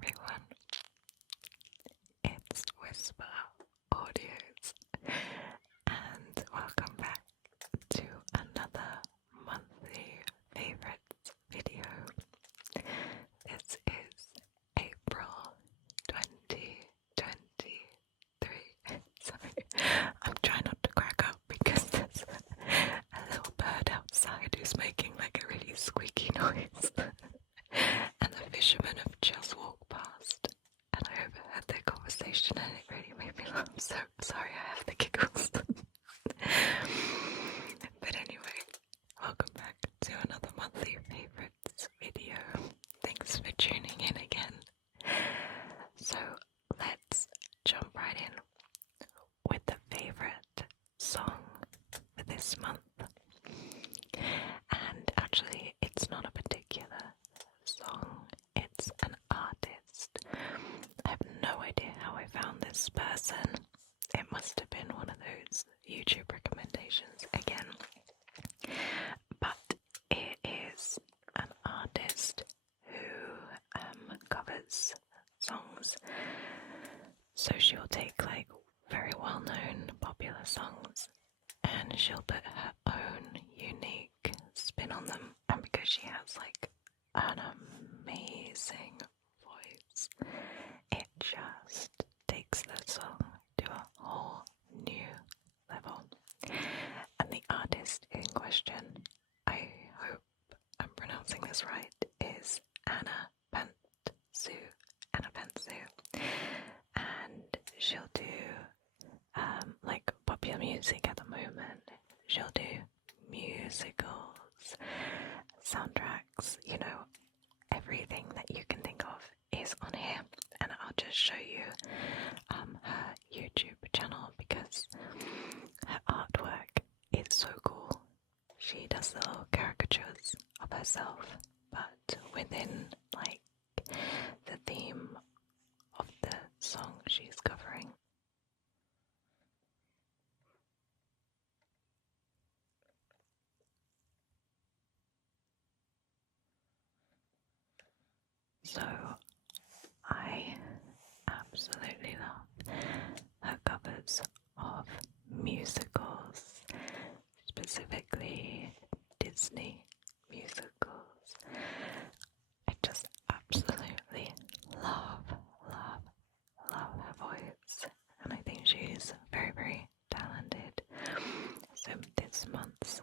everyone, it's WhisperAudios, and welcome back to another monthly favourites video. This is April 2023. Sorry, I'm trying not to crack up because there's a little bird outside who's making like a really squeaky noise. And the fishermen have just walked past, and I overheard their conversation, and it really made me laugh. So sorry, I have the giggles. But anyway, welcome back to another monthly favourites video. Thanks for tuning in again. So let's jump right in with the favourite song for this month. And actually, it's not a particular song, it's an artist. I have no idea how I found this person. It must have been one of those YouTube recommendations again. But it is an artist who covers songs. So she'll take like very well-known popular songs and she'll put her own unique spin on them. And because she has like an amazing voice, it just takes the song to a whole new level. And the artist in question, I hope I'm pronouncing this right, is Anna Pantsu. And she'll do like popular music at the moment. She'll do musicals, soundtracks, you know, everything that you can think of is on here. And I'll just show you her YouTube channel because her artwork is so cool. She does little caricatures of herself, but within like the theme of the song she's covering. So I absolutely love her covers of musicals, specifically Disney musicals. I just absolutely love her voice, and I think she's very, very talented. So this month's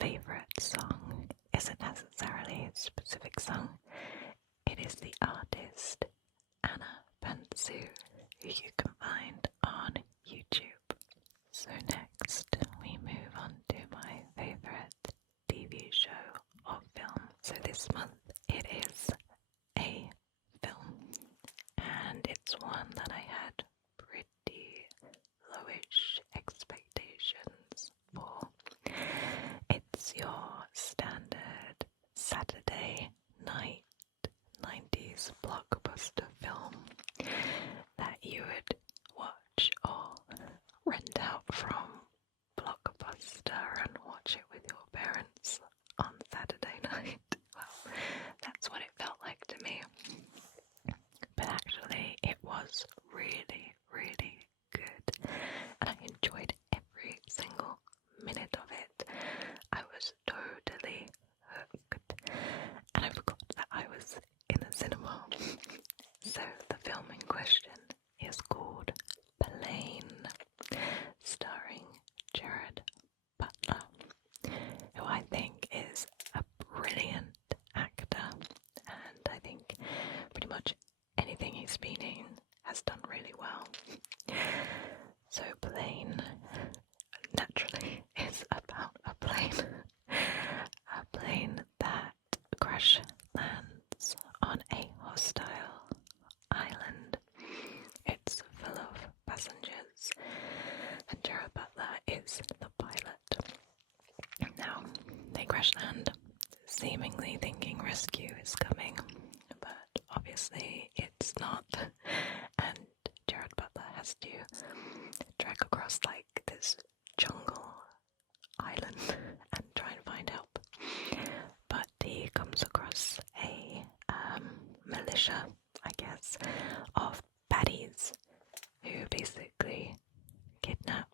favourite song isn't necessarily a specific song. It is the artist Anna Pantsu, who you can find on YouTube. So next we move on to my favourite TV show or film. So this month it is a film, and it's one that I had pretty lowish expectations for. It's your standard Saturday night 90s blockbuster film that you would watch or rent out from Blockbuster and watch it with your parents on Saturday night. Well, that's what it felt like to me. But actually, it was really, really good, and I enjoyed every single minute of it. I was totally hooked, and I forgot that I was in a cinema. So the film in question is called Plane, starring Jared Butler, who I think is a brilliant actor, and I think pretty much anything he's been in has done really well. So Plane naturally is about a plane that crash lands on a hostile island. It's full of passengers, and Jared Butler is the pilot. Now, they crash land, seemingly thinking rescue is coming, but obviously it's not, and Jared Butler has to trek across like this jungle island and try and find help. But he comes across a militia, I guess, of baddies who basically kidnap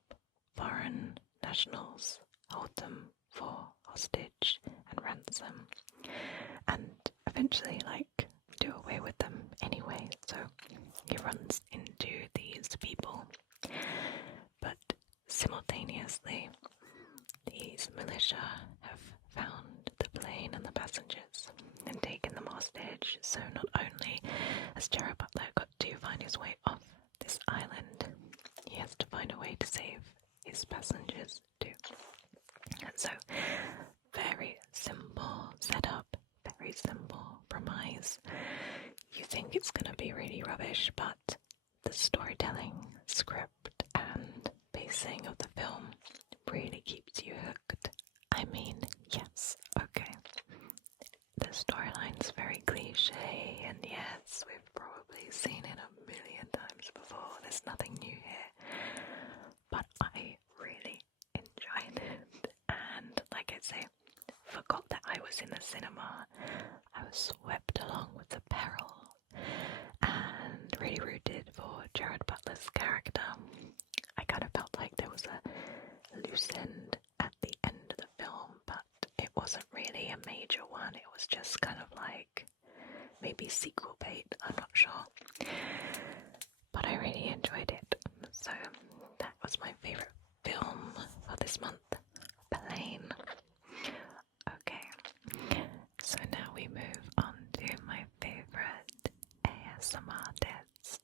foreign nationals, hold them for hostage and ransom, and eventually, like, do away with them anyway. So he runs into these people, but simultaneously, these militia have found the plane and the passengers and taken them hostage. So not only has Jared Butler got to find his way off this island, he has to find a way to save his passengers too. And so, very simple setup, very simple premise. You think it's going to be really rubbish, but the storytelling, script, and pacing of the film really keeps you hooked. I mean, yes, okay. The storyline's very cliche, and yes, we've probably seen it a million times before. There's nothing new here. But I really enjoyed it. And like I say, forgot that I was in the cinema. I was swept along with the peril and really rooted for Jared Butler's character. I kind of felt like there was a loose end at the end of the film, but it wasn't really a major one. It was just kind of like maybe sequel bait, I'm not sure. But I really enjoyed it. So that was my favourite film for this month, Plane. Okay, so now we move on to my favourite ASMRtist.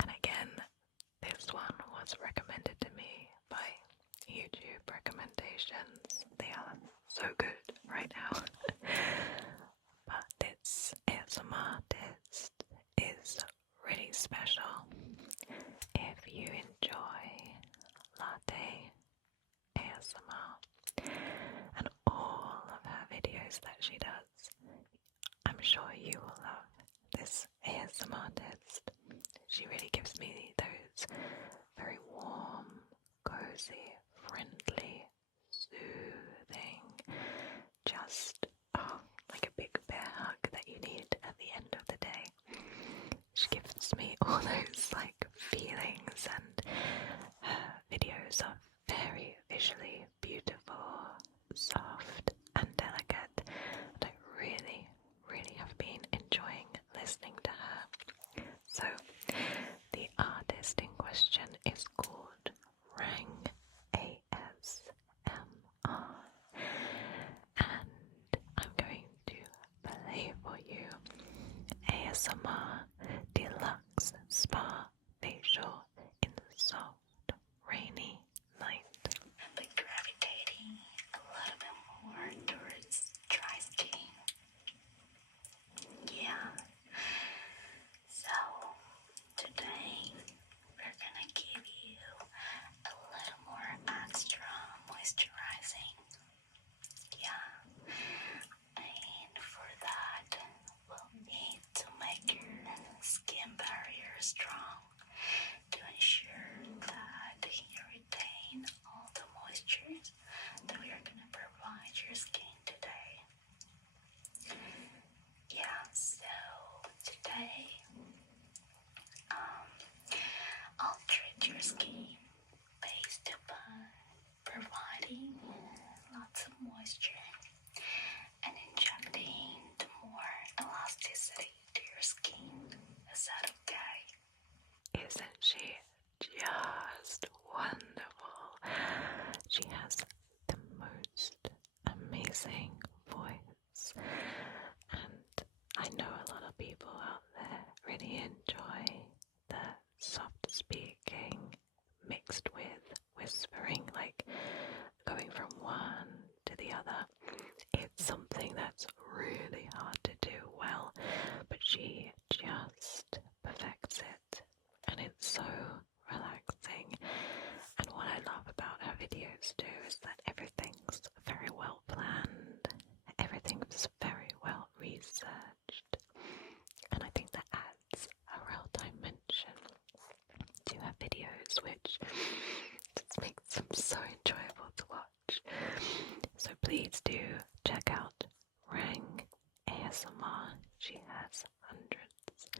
And again, this one was recommended to me by YouTube recommendations. They are so good right now. But this ASMRtist is really special. If you enjoy latte ASMR and all of her videos that she does, I'm sure you will love this ASMRtist. She really gives me those very warm, cozy, friendly, soothing, just like a big bear hug that you need at the end of the day. She gives me all those like feelings, and her videos are very visually beautiful, soft and delicate, and I really, really have been enjoying listening to her. So the artist in question is called Rang ASMR, and I'm going to play for you ASMR Deluxe Spa Facial in the Soft Rainy Night. I've been gravitating a little bit more towards dry skin. Yeah. So today we're gonna give you a little more extra moisturizing. Yeah. And for that, we'll need to make your skin barrier strong to ensure that you retain all the moisture that we are going to provide your skin today. Yeah, so today I'll treat your skin based upon providing lots of moisture and injecting the more elasticity to your skin. Is that okay? Isn't she just wonderful? She has the most amazing voice, and I know a lot of people out there really enjoy the soft speaking mixed with whispering, like going from one to the other. It's something that's really hard to do well, but she just perfects it, and it's so relaxing. And what I love about her videos too is that everything's very well planned, everything's very well researched, and I think that adds a real dimension to her videos, which just makes them so enjoyable to watch. So please do check out Rang ASMR. She has hundreds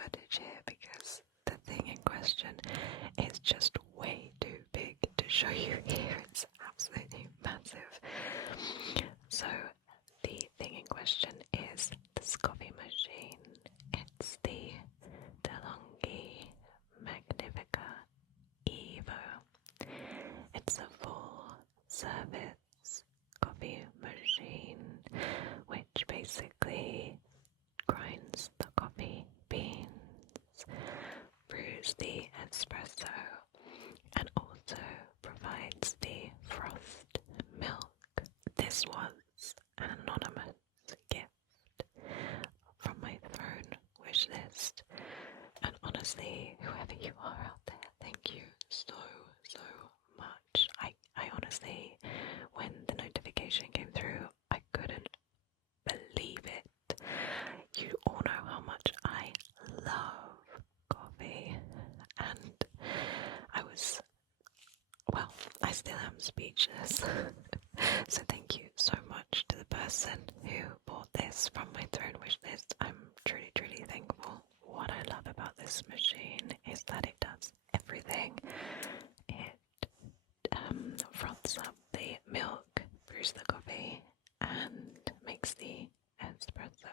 footage here because the thing in question is just way too big to show you here. It's absolutely massive. So the thing in question is this coffee machine. It's the DeLonghi Magnifica Evo. It's a full service coffee machine which basically grinds the coffee beans, brews the espresso, and also provides the froth milk. This was an anonymous gift from my throne wish list, and honestly, whoever you are out there, thank you so much. I honestly, when the notification came through, I couldn't believe it. You all know how much I love coffee, and I still am speechless. So thank you so much to the person who bought this from my throne wish list. I'm truly thankful. What I love about this machine is that it does everything. It froths up the milk, brews the coffee, and makes the espresso.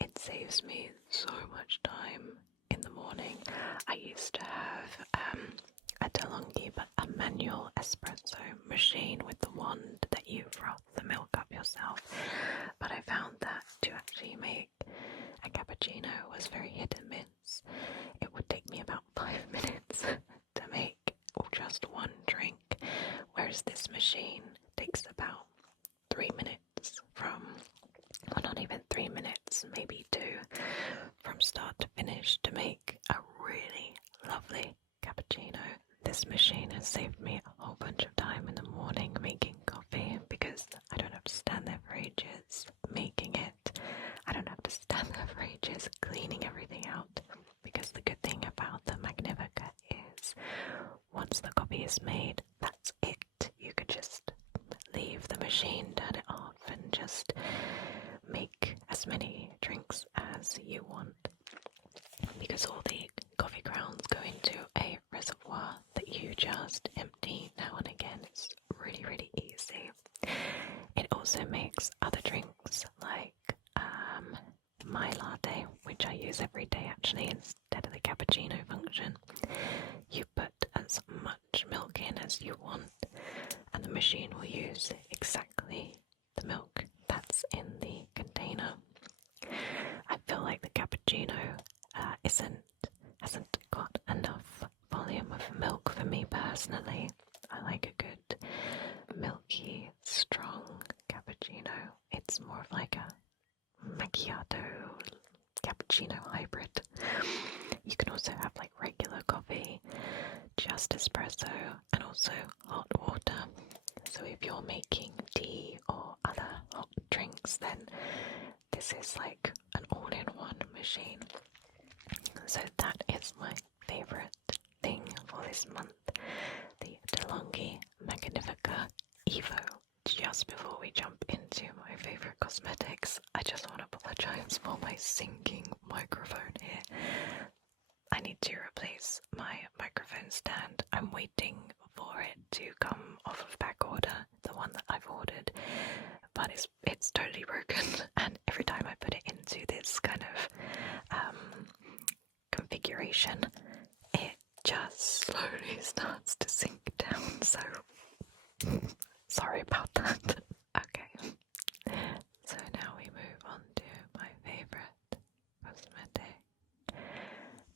It saves me so much time in the morning. I used to have a DeLonghi, but a manual espresso machine with the wand that you froth the milk up yourself. But I found that to actually make a cappuccino was very hit and miss. It would take me about 5 minutes to make just one drink, whereas this machine takes about 3 minutes well, not even 3 minutes, maybe 2, from start to finish to make a really lovely cappuccino. This machine has saved me a whole bunch of time in the morning making coffee because I don't have to stand there for ages making it. I don't have to stand there for ages cleaning everything out, because the good thing about the Magnifica is once the coffee is made, that's it. You could just leave the machine, turn it off, and just make as many drinks as you want, because all the coffee grounds go into a reservoir that you just empty now and again. It's really easy. It also makes other drinks like my latte, which I use every day actually instead of the cappuccino function. You put as much milk in as you want, and the machine will use exactly the milk that's in the container. I feel like the cappuccino hasn't got enough volume of milk for me personally. I like a good milky, strong cappuccino. It's more of like a macchiato cappuccino hybrid. You can also have like regular coffee, just espresso, and also hot water. So if you're making tea or other hot drinks, then this is like an all-in-one machine. So that is my favorite thing for this month, the DeLonghi Magnifica Evo. Just before we jump into my favorite cosmetics, I just want to apologize for my sinking microphone here. I need to replace my microphone stand. I'm waiting for it to come off of back order, the one that I've ordered, but it's totally broken, and every time I put it into this kind of configuration, it just slowly starts to sink down, so sorry about that. Okay, so now we move on to my favorite cosmetic,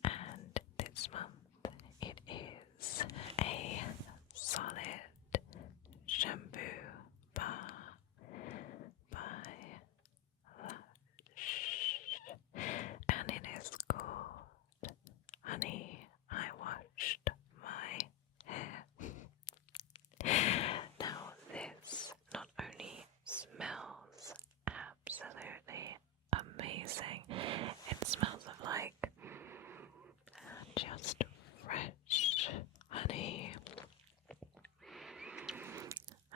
and this month it is a solid shampoo bar by Lush, and it is called Honey, I Washed My Hair. Now this not only smells absolutely amazing, it smells of like just fresh honey,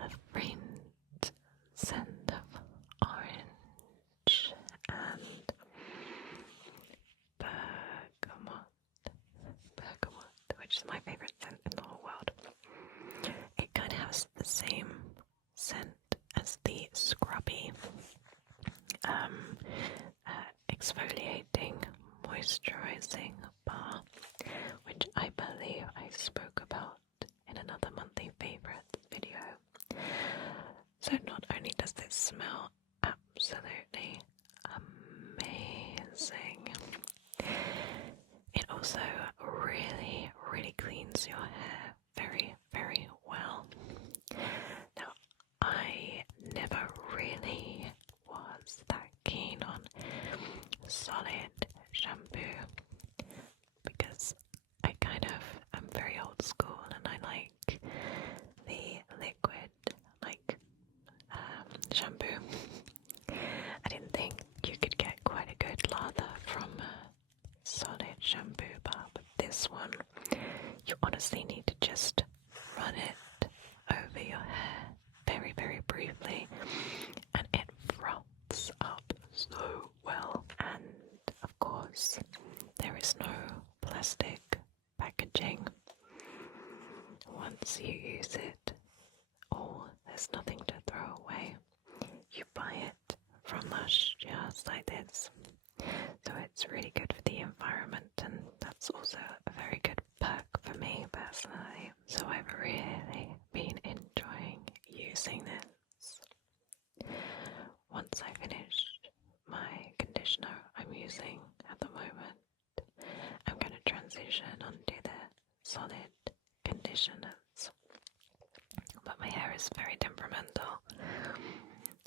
a faint scent of orange and bergamot. is my favourite scent in the whole world. It kind of has the same scent as the scrubby, exfoliating, moisturising bar, which I believe I spoke about in another monthly favourites video. So not only does this smell absolutely amazing, it also really, really cleans your hair very, very well. Now, I never really was that keen on solid shampoo because I kind of am very old school and I like the liquid, shampoo. I didn't think you could get quite a good lather from solid shampoo bar, but this one, you honestly need to just run it over your hair very, very briefly, and it froths up so well. And of course, there is no plastic packaging. Once you use it, there's nothing to throw away. You buy it from Lush jars like this. So it's really good for the environment, and that's also a very good perk for me personally. So I've really been enjoying using this. Once I finished my conditioner I'm using at the moment, I'm going to transition onto the solid conditioners. But my hair is very temperamental,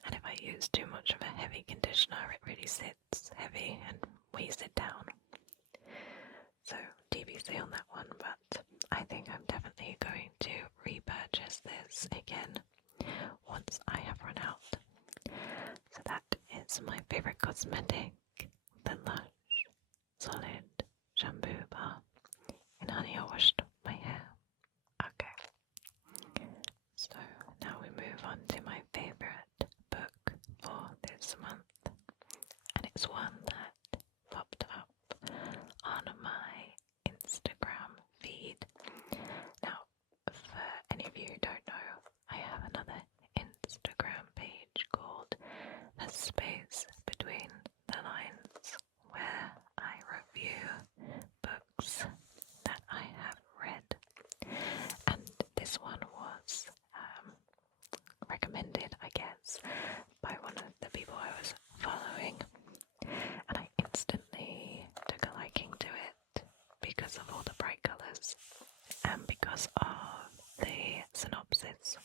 and if I use too much of a heavy conditioner, it really sits heavy and weighs it down. So TBC on that one, but I think I'm definitely going to repurchase this again once I have run out. So that is my favourite cosmetic, the Lush Solid Shampoo Bar in Honey I Washed My Hair. Okay, so now we move on to my favourite book for this month, and it's one that popped up on my Instagram feed. Now, for any of you who don't know, I have another Instagram page called The Space Between the Lines, where I review books that I have read. And this one was recommended, I guess, by one of the people I was following, and I instantly took a liking to it because of all the bright colours and because of the synopsis.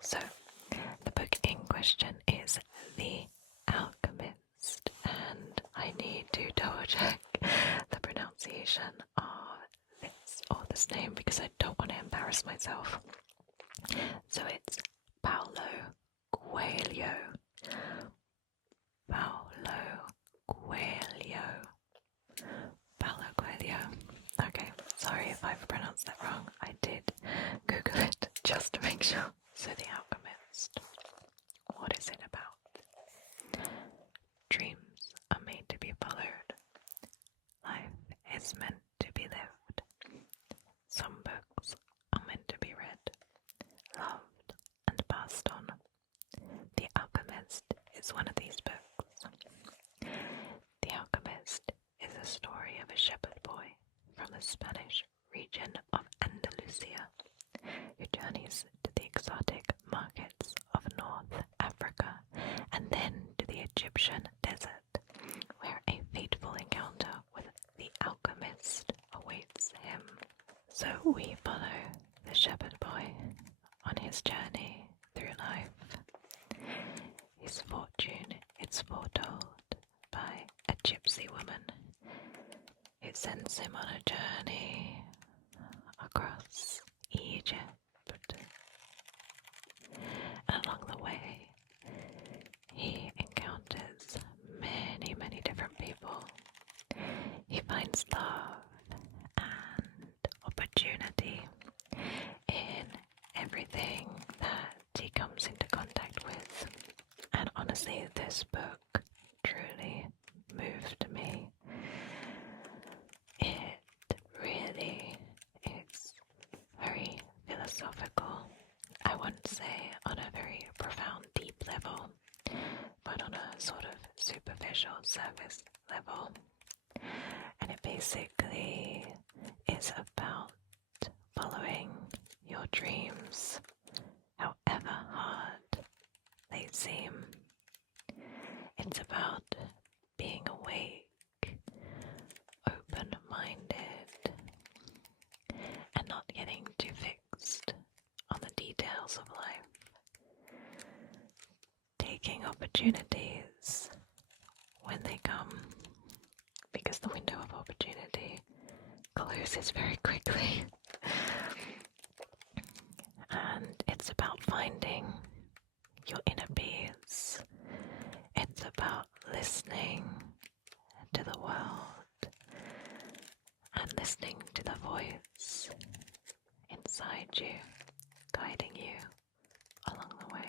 So, the book in question is The Alchemist, and I need to double check the pronunciation of this author's name because I don't want to embarrass myself. So it's Paulo Coelho. Paulo Coelho. Paulo Coelho. Okay, sorry if I've pronounced that wrong. I did Google it just to make sure. So The Alchemist. What is it about? Dreams are made to be followed. Life is meant to be lived. Some books are meant to be read, loved, and passed on. The Alchemist is one of these books. The Alchemist is a story of a shepherd boy from the Spanish region of Andalusia who journeys to the exotic markets of North Africa and then to the Egyptian desert, where a fateful encounter with the alchemist awaits him. So we follow the shepherd boy on his journey through life. His fortune is foretold by a gypsy woman who sends him on a journey across Egypt. And along the way, he encounters many, many different people. He finds love and opportunity in everything that he comes into contact with. And honestly, this book truly moved me. It really initial surface level, and it basically is about following your dreams, however hard they seem. It's about being awake, open-minded, and not getting too fixed on the details of life. Taking opportunities when they come, because the window of opportunity closes very quickly. And it's about finding your inner peace. It's about listening to the world and listening to the voice inside you, guiding you along the way.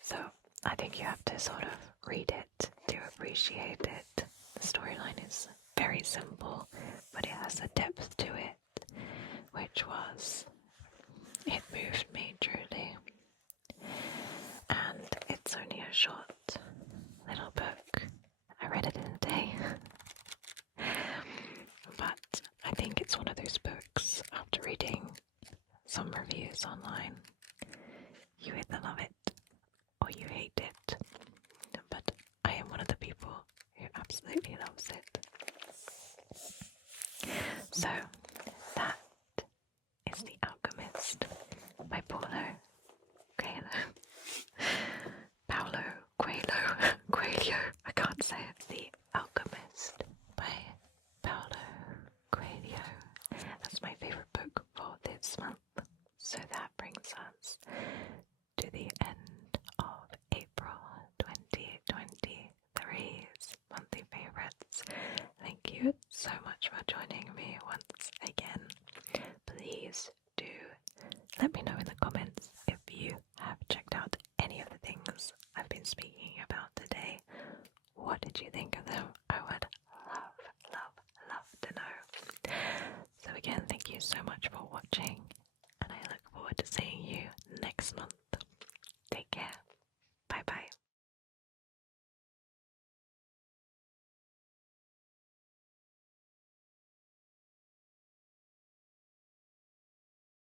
So I think you have to sort of read it to appreciate it. The storyline is very simple, but it has a depth to it, it moved me truly. And it's only a short little book. I read it in a day. But I think it's one of those books, after reading some reviews online, you either love it or you hate it. But I am one of the people who absolutely loves it. So that is The Alchemist by Paulo Coelho. I can't say it. The Alchemist by Paulo Coelho. That's my favorite book for this month. So that brings us to the end of April 2023's monthly favorites. Thank you so much for joining me once again. Please do let me know in the comments if you have checked out any of the things I've been speaking about today. What did you think of them? I would love to know. So again, thank you so much for watching, and I look forward to seeing you next month